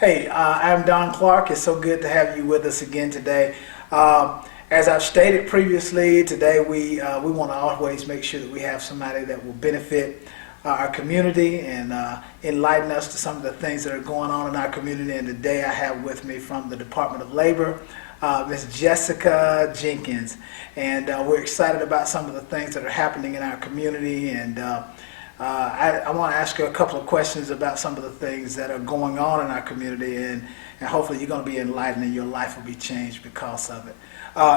Hey, I'm Don Clark. It's so good to have you with us again today. As I've stated previously, today we want to always make sure that we have somebody that will benefit our community and enlighten us to some of the things that are going on in our community. And today I have with me from the Department of Labor, Ms. Jessica Jenkins. And we're excited about some of the things that are happening in our community. And I want to ask you a couple of questions about some of the things that are going on in our community, and hopefully you're going to be enlightened and your life will be changed because of it.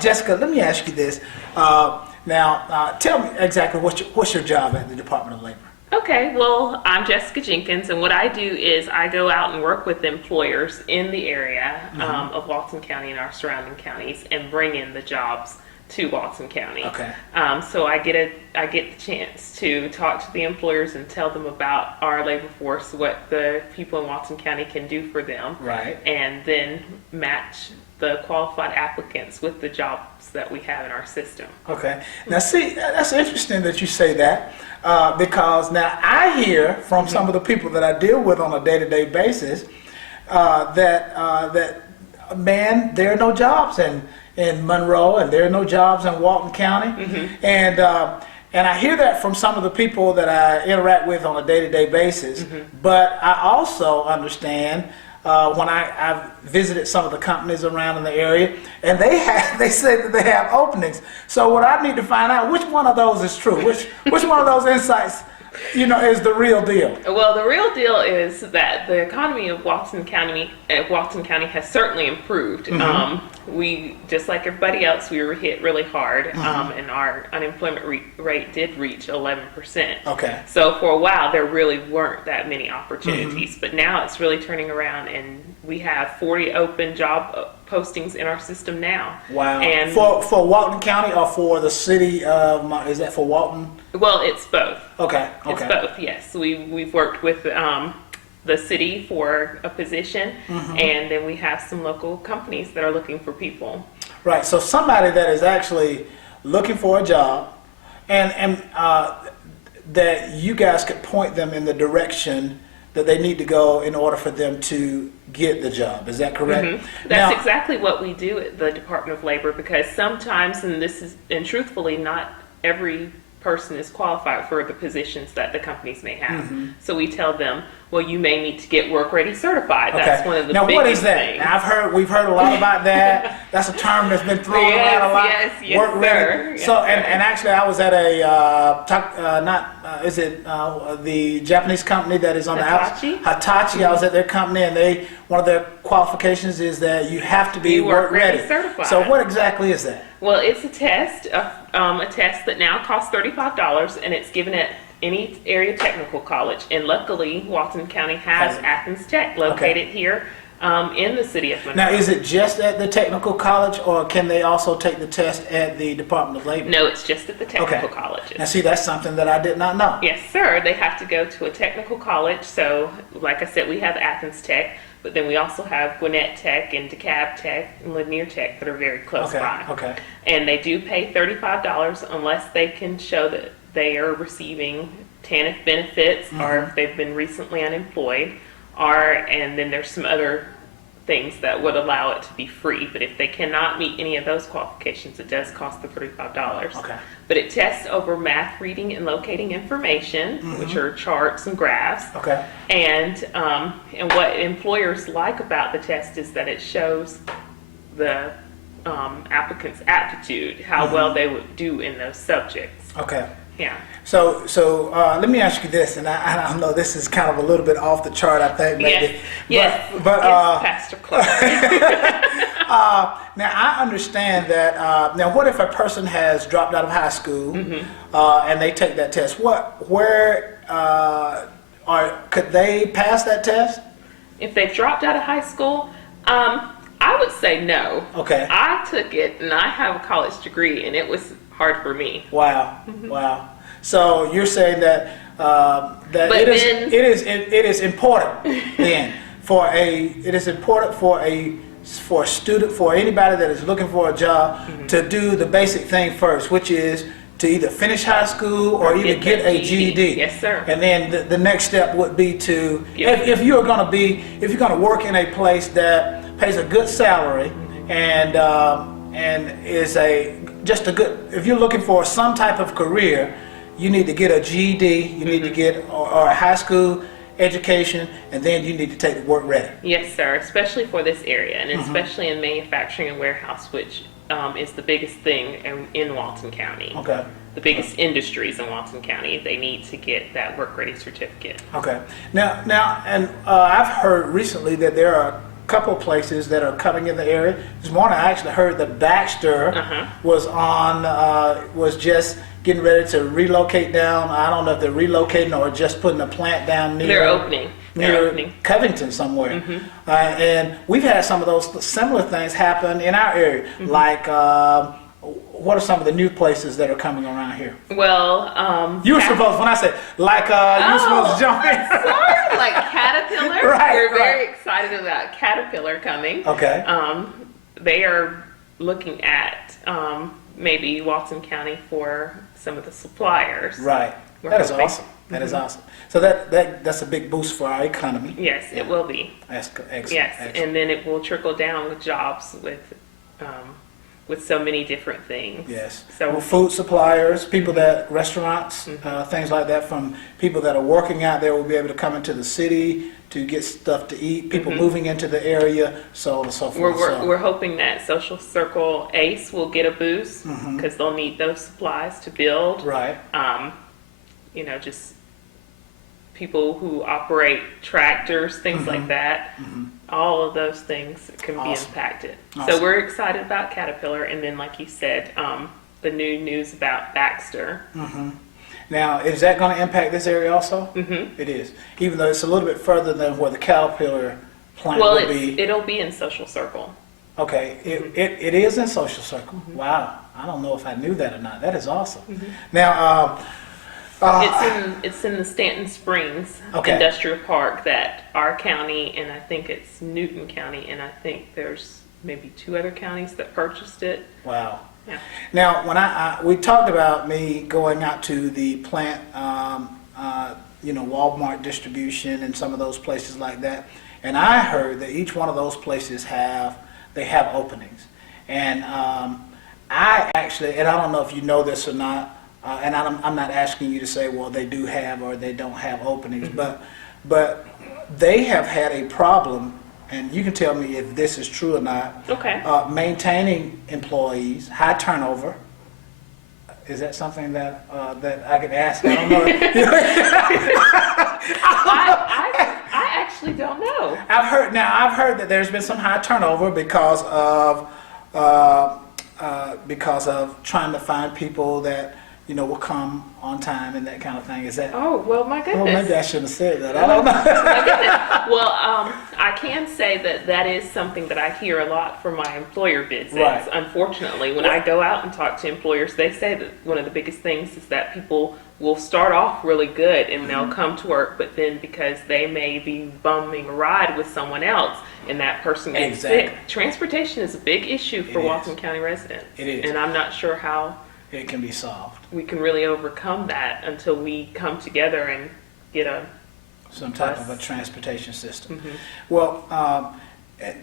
Jessica, let me ask you this. Now, tell me exactly what's your job at the Department of Labor? Okay, well, I'm Jessica Jenkins, and what I do is I go out and work with employers in the area of Walton County and our surrounding counties and bring in the jobs to Walton County. Okay. So I get the chance to talk to the employers and tell them about our labor force, what the people in Walton County can do for them. Right. And then match the qualified applicants with the jobs that we have in our system. Okay. Now, see, that's interesting that you say that because now I hear from some of the people that I deal with on a day-to-day basis that man, there are no jobs in Monroe, and there are no jobs in Walton County, and I hear that from some of the people that I interact with on a day-to-day basis. But I also understand when I've visited some of the companies around in the area, and they say that they have openings. So what I need to find out, which one of those is true, which one of those insights, is the real deal. Well, the real deal is that the economy of Walton County has certainly improved. We, just like everybody else, we were hit really hard, and our unemployment rate did reach 11%. Okay. So for a while, there really weren't that many opportunities, but now it's really turning around, and we have 40 open job postings in our system now. Wow. And for Walton County or for the city of, is that for Walton? Well, it's both. Okay. It's both, yes. We've worked with the city for a position, and then we have some local companies that are looking for people. Right. So somebody that is actually looking for a job, and that you guys could point them in the direction that they need to go in order for them to get the job. Is that correct? That's exactly what we do at the Department of Labor, because sometimes, and truthfully, not every person is qualified for the positions that the companies may have. So we tell them, well, you may need to get work ready certified. That's one of the now, biggest what is that? things. We've heard a lot about that. That's a term that's been thrown around a lot. Yes, work ready. sir. Yes, so, sir. and actually, I was at the Japanese company that is on Hitachi? the Hitachi. I was at their company, and one of their qualifications is that you have to be work ready certified. So, what exactly is that? Well, it's a test that now costs $35, and it's given at any area technical college. And luckily, Walton County has Athens Tech located here in the city of Monroe. Now, is it just at the technical college, or can they also take the test at the Department of Labor? No, it's just at the technical colleges. Now, see, that's something that I did not know. Yes, sir. They have to go to a technical college. So, like I said, we have Athens Tech, but then we also have Gwinnett Tech and DeKalb Tech and Lanier Tech that are very close by. Okay. And they do pay $35 unless they can show that they are receiving TANF benefits or if they've been recently unemployed, and then there's some other things that would allow it to be free. But if they cannot meet any of those qualifications, it does cost the $35. Okay. But it tests over math, reading, and locating information, which are charts and graphs. Okay. And what employers like about the test is that it shows the applicant's aptitude, how well they would do in those subjects. Okay. Yeah. So let me ask you this, and I know this is kind of a little bit off the chart, I think, maybe. Yes. But Pastor Clark. now I understand that. Now, what if a person has dropped out of high school and they take that test? Could they pass that test? If they've dropped out of high school, I would say no. Okay. I took it, and I have a college degree, and it was hard for me. Wow. Wow. So you're saying that it is important then for a student, for anybody that is looking for a job, to do the basic thing first, which is to either finish high school or either get a GED. Yes, sir. And then the next step would be to, Yes. if you're going to work in a place that pays a good salary and is just a good, if you're looking for some type of career, you need to get a GED, you need to get or a high school education, and then you need to take the work ready. Yes, sir, especially for this area, and especially in manufacturing and warehouse, which is the biggest thing in Walton County. Okay. The biggest industries in Walton County, they need to get that work-ready certificate. Okay. Now, and I've heard recently that there are a couple places that are coming in the area. This morning, I actually heard that Baxter was just getting ready to relocate down. I don't know if they're relocating or just putting a plant down near. They're opening. Near Covington somewhere. And we've had some of those similar things happen in our area. Like, what are some of the new places that are coming around here? Well, You were supposed, when I said, like, you were supposed to jump in. sorry, like Caterpillar. Right, We're very excited about Caterpillar coming. Okay. They are looking at maybe Walton County for some of the suppliers. Right. We're That is hoping. awesome. That is awesome. So that's a big boost for our economy. Yes, it will be. That's excellent. Yes, Excellent. and then it will trickle down with jobs with so many different things. Yes. So Well, food suppliers, people that, restaurants, things like that, from people that are working out there will be able to come into the city to get stuff to eat, people moving into the area, so on and so forth. we're hoping that Social Circle ACE will get a boost because they'll need those supplies to build. Right. Just people who operate tractors, things like that. All of those things can be impacted. Awesome. So we're excited about Caterpillar, and then, like you said, the new news about Baxter. Now, is that going to impact this area also? It is, even though it's a little bit further than where the Caterpillar plant Well, will be. it'll be in Social Circle. Okay, it is in Social Circle. Wow, I don't know if I knew that or not. That is awesome. Now, It's in the Stanton Springs Okay. Industrial Park that our county, and I think it's Newton County, and I think there's maybe 2 other counties that purchased it. wow. Yeah. Now, when we talked about me going out to the plant, Walmart distribution and some of those places like that, and I heard that each one of those places have openings, and I actually, and I don't know if you know this or not, and I'm not asking you to say, well, they do have or they don't have openings, but they have had a problem. And you can tell me if this is true or not. Okay. Maintaining employees, high turnover. Is that something that I could ask? I don't know. I actually don't know. I've heard that there's been some high turnover because of trying to find people that will come on time and that kind of thing. Is that? Oh, well, my goodness. Well, maybe I shouldn't have said that. I don't know. My goodness. Well, I can say that is something that I hear a lot from my employer visits. Right. Unfortunately, when I go out and talk to employers, they say that one of the biggest things is that people will start off really good and they'll come to work, but then because they may be bumming a ride with someone else and that person gets sick, transportation is a big issue for Walton County residents. It is. And I'm not sure how It can be solved. we can really overcome that until we come together and get some type of a transportation system. Well,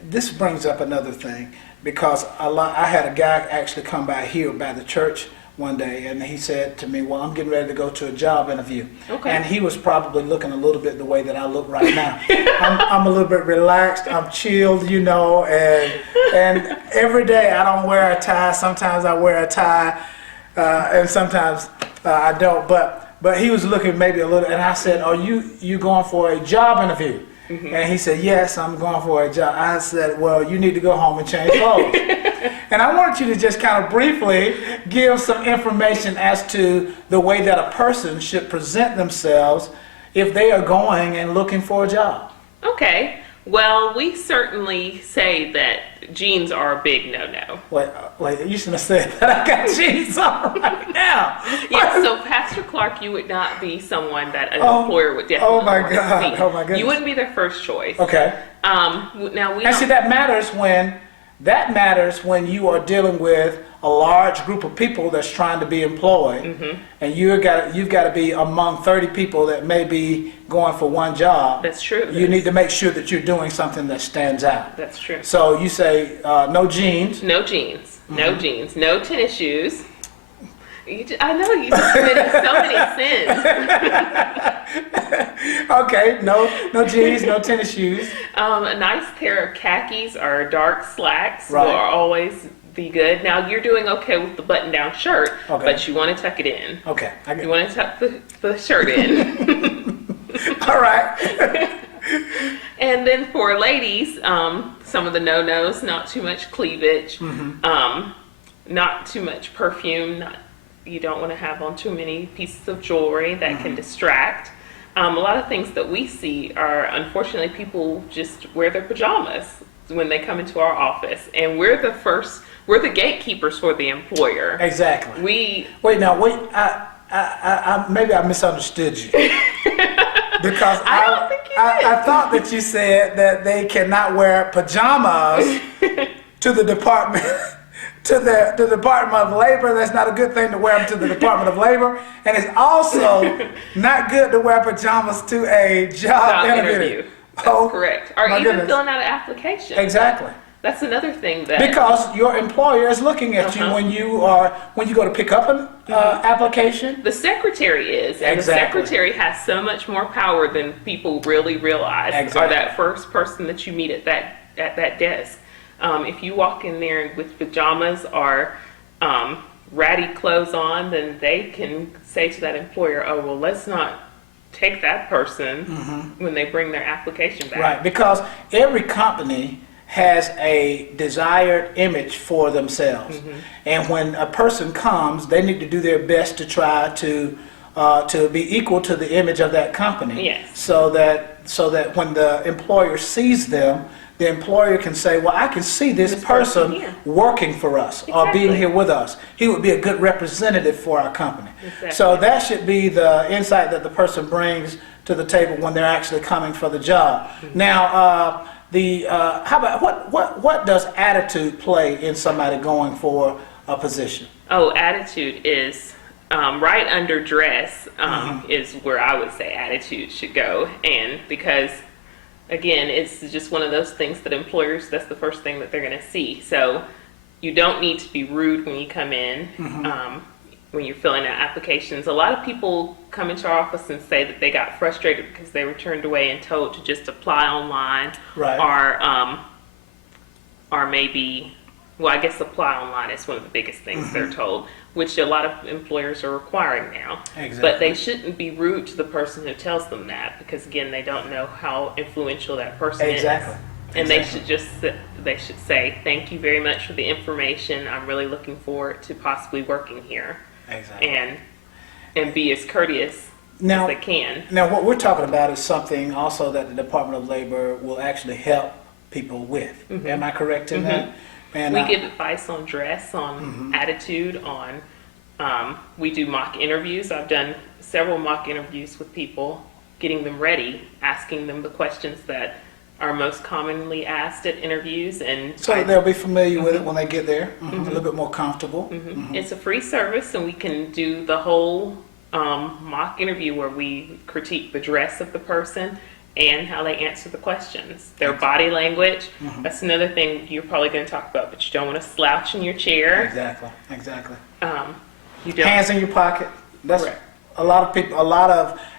this brings up another thing because I had a guy actually come by here by the church one day, and he said to me, well, I'm getting ready to go to a job interview. Okay. And he was probably looking a little bit the way that I look right now. I'm a little bit relaxed, I'm chilled, and every day I don't wear a tie. Sometimes I wear a tie, and sometimes I don't, but he was looking maybe a little, and I said, are you going for a job interview? And he said, yes, I'm going for a job. I said, well, you need to go home and change clothes. And I wanted you to just kind of briefly give some information as to the way that a person should present themselves if they are going and looking for a job. Okay. Well, we certainly say that jeans are a big no-no. Wait, you shouldn't have said that. I got jeans on right now. Yeah, so Pastor Clark, you would not be someone that an employer would definitely Oh my want to God. see. Oh my goodness. You wouldn't be their first choice. Okay. Now we And see, that matters when you are dealing with a large group of people that's trying to be employed, and you've got to be among 30 people that may be going for one job. That's true. You need to make sure that you're doing something that stands out. That's true. So you say no jeans. No jeans. No jeans. No tennis shoes. I know you're just committing so many sins. Okay, no jeans, no tennis shoes. A nice pair of khakis or dark slacks Right. will always be good. Now you're doing okay with the button-down shirt, Okay. but you want to tuck it in. Okay, I get You want to tuck the shirt in. All right. And then for ladies, some of the no-nos: not too much cleavage, not too much perfume. You don't want to have on too many pieces of jewelry that can distract. A lot of things that we see are, unfortunately, people just wear their pajamas when they come into our office, and we're the gatekeepers for the employer. Exactly. Wait. I maybe I misunderstood you. Because I don't think you did. I thought that you said that they cannot wear pajamas to the department. To the Department of Labor. That's not a good thing to wear them to the Department of Labor, and it's also not good to wear pajamas to a job interview. That's correct. Or my even goodness. filling out an application. Exactly. That's another thing that Because your employer is looking at you when you go to pick up an application. the secretary is, and Exactly. the secretary has so much more power than people really realize. Exactly. Or that first person that you meet at that desk. If you walk in there with pajamas or ratty clothes on, then they can say to that employer, "Oh, well, let's not take that person when they bring their application back." Right, because every company has a desired image for themselves, and when a person comes, they need to do their best to try to be equal to the image of that company. Yes. So that when the employer sees them, the employer can say, well, I can see this person here. working for us or being Exactly. here with us. He would be a good representative for our company. Exactly. So that should be the insight that the person brings to the table when they're actually coming for the job. Now, how about what does attitude play in somebody going for a position? Oh, attitude is right under dress is where I would say attitude should go. And because, again, it's just one of those things that employers, that's the first thing that they're going to see. So you don't need to be rude when you come in, when you're filling out applications. A lot of people come into our office and say that they got frustrated because they were turned away and told to just apply online. Right. Or maybe, well, I guess apply online is one of the biggest things they're told, which a lot of employers are requiring now. Exactly. But they shouldn't be rude to the person who tells them that, because again, they don't know how influential that person Exactly. is. And they should say, thank you very much for the information. I'm really looking forward to possibly working here. Exactly. And be as courteous Now- as they can. Now, what we're talking about is something also that the Department of Labor will actually help people with. Am I correct in that? And We give advice on dress, on attitude, on we do mock interviews. I've done several mock interviews with people, getting them ready, asking them the questions that are most commonly asked at interviews, and so that they'll be familiar with it when they get there, a little bit more comfortable. it's a free service, and we can do the whole mock interview where we critique the dress of the person and how they answer the questions, their body language. That's another thing you're probably going to talk about, but you don't want to slouch in your chair. Exactly. You don't. Hands in your pocket. That's Correct. a lot of people,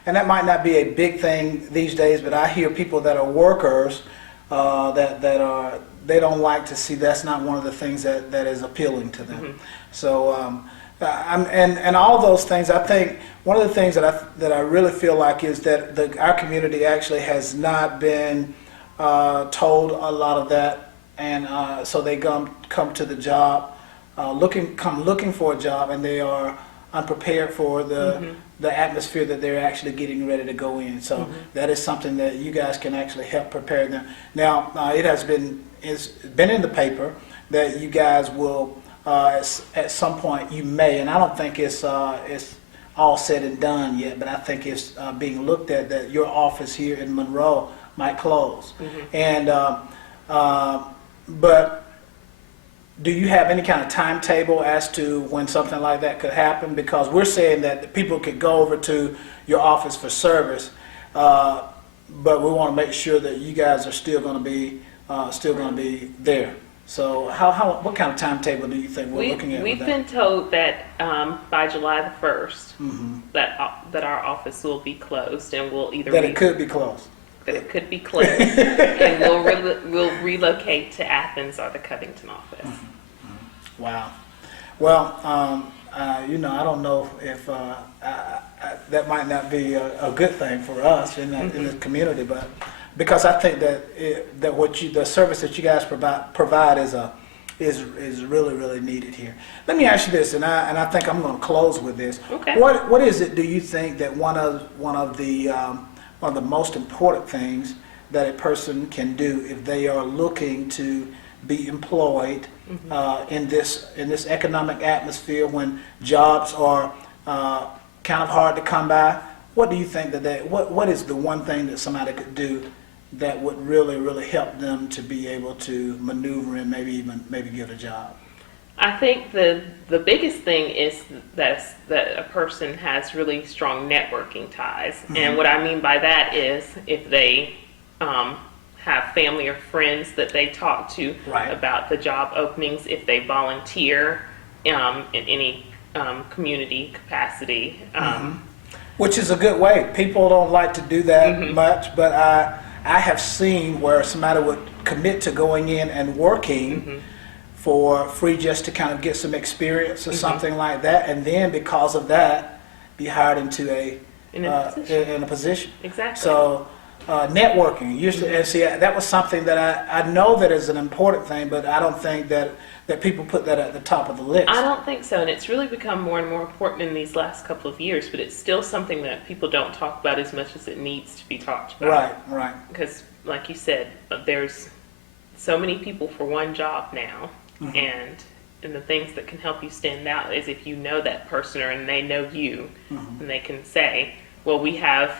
and that might not be a big thing these days, but I hear people that are workers they don't like to see. That's not one of the things that is appealing to them. So, and all those things, I think one of the things that I really feel like is that our community actually has not been told a lot of that, and so they come to the job looking for a job, and they are unprepared for the atmosphere that they're actually getting ready to go in. So that is something that you guys can actually help prepare them. Now, it's been in the paper that you guys will at some point you may, and I don't think it's all said and done yet, but I think it's being looked at that your office here in Monroe might close. And but do you have any kind of timetable as to when something like that could happen? Because we're saying that the people could go over to your office for service, but we want to make sure that you guys are still going to be there. So what kind of timetable do you think we're looking at? We've with been that? told that by July the 1st, Mm-hmm. that our office will be closed, and we'll either That it could be closed. that it could be closed, and we'll relocate to Athens or the Covington office. Wow. Well, I don't know if that might not be a good thing for us in the community, but because I think that the service that you guys provide is really, really needed here. Let me ask you this, and I think I'm going to close with this. Okay. What is it? Do you think that one of the most important things that a person can do if they are looking to be employed in this economic atmosphere when jobs are kind of hard to come by? What do you think what is the one thing that somebody could do that would really, really help them to be able to maneuver and maybe get a job? I think the biggest thing is that a person has really strong networking ties, and what I mean by that is if they have family or friends that they talk to Right. about the job openings, if they volunteer in any community capacity. Which is a good way. People don't like to do that much, but I have seen where somebody would commit to going in and working for free just to kind of get some experience or something like that, and then because of that, be hired into In a position. Exactly. So networking, and see, that was something that I know that is an important thing, but I don't think that people put that at the top of the list. I don't think so, and it's really become more and more important in these last couple of years, but it's still something that people don't talk about as much as it needs to be talked about. Right. Because, like you said, there's so many people for one job now, and the things that can help you stand out is if you know that person and they know you, and they can say, well, we have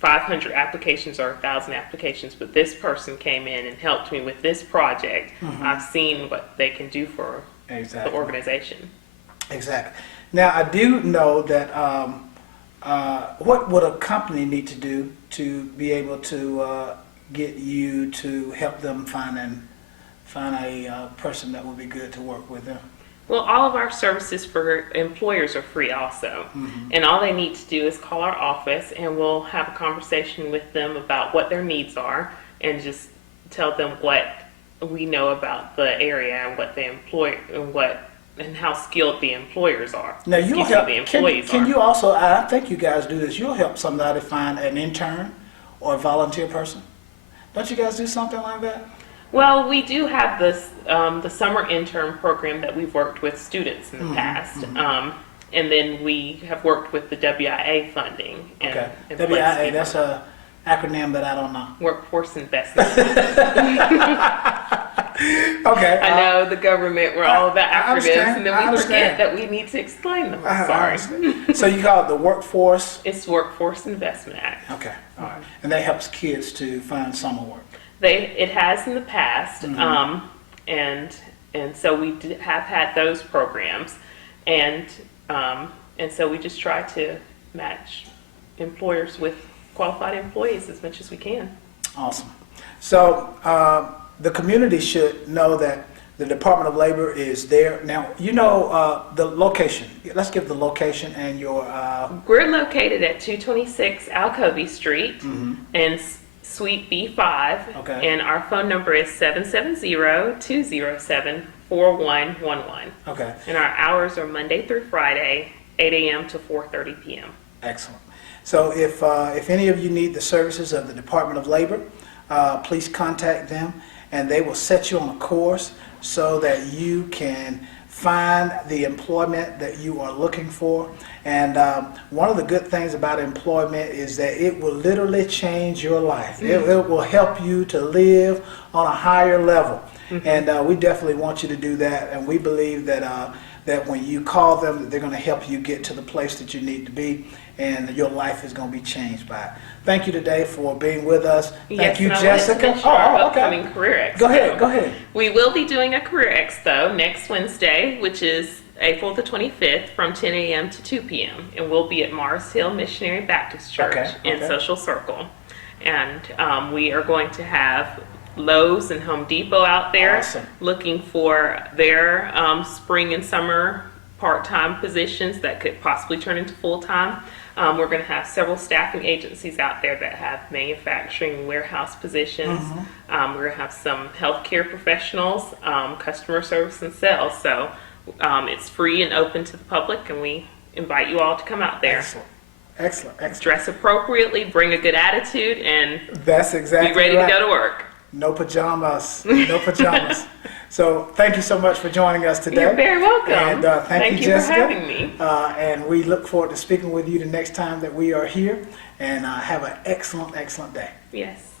500 applications or 1,000 applications, but this person came in and helped me with this project. I've seen what they can do for the organization. Exactly. Now, I do know that what would a company need to do to be able to get you to help them find a person that would be good to work with them? Well, all of our services for employers are free also. And all they need to do is call our office and we'll have a conversation with them about what their needs are and just tell them what we know about the area and what they employ and how skilled the employers are. Now, you'll help. The employees Can are. you also? I think you guys do this. You'll help somebody find an intern or a volunteer person. Don't you guys do something like that? Well, we do have this the summer intern program that we've worked with students in the past, and then we have worked with the WIA funding. Okay. And WIA, that's a acronym that I don't know. Workforce Investment. Okay. I know the government, we're all about I acronyms, understand. and then I we forget understand. that we need to explain them. I'm I sorry. understand. So you call it the Workforce? It's Workforce Investment Act. Okay. All right. And that helps kids to find summer work. It has in the past, and so we have had those programs, and so we just try to match employers with qualified employees as much as we can. Awesome. So the community should know that the Department of Labor is there. Now, the location. Let's give the location and your... We're located at 226 Alcovey Street in Suite B5, Okay. and our phone number is 770-207-4111. Okay. And our hours are Monday through Friday, 8 a.m. to 4:30 p.m. Excellent. So if any of you need the services of the Department of Labor, please contact them, and they will set you on a course so that you can find the employment that you are looking for. And one of the good things about employment is that it will literally change your life. It will help you to live on a higher level. And we definitely want you to do that. And we believe that when you call them, that they're going to help you get to the place that you need to be. and your life is going to be changed by it. Thank you today for being with us. Thank Yes, you, and I wanted to Jessica. mention our upcoming Career Expo. Go ahead. We will be doing a Career Expo next Wednesday, which is April the 25th from 10 a.m. to 2 p.m. And we'll be at Mars Hill Missionary Baptist Church in Social Circle. And we are going to have Lowe's and Home Depot out there looking for their spring and summer part-time positions that could possibly turn into full-time. We're going to have several staffing agencies out there that have manufacturing warehouse positions. We're going to have some healthcare professionals, customer service and sales. So it's free and open to the public, and we invite you all to come out there. Excellent. Dress appropriately, bring a good attitude, and that's exactly be ready to go to work. No pajamas. So thank you so much for joining us today. You're very welcome. And thank you, Jessica, for having me. And we look forward to speaking with you the next time that we are here. And have an excellent day. Yes.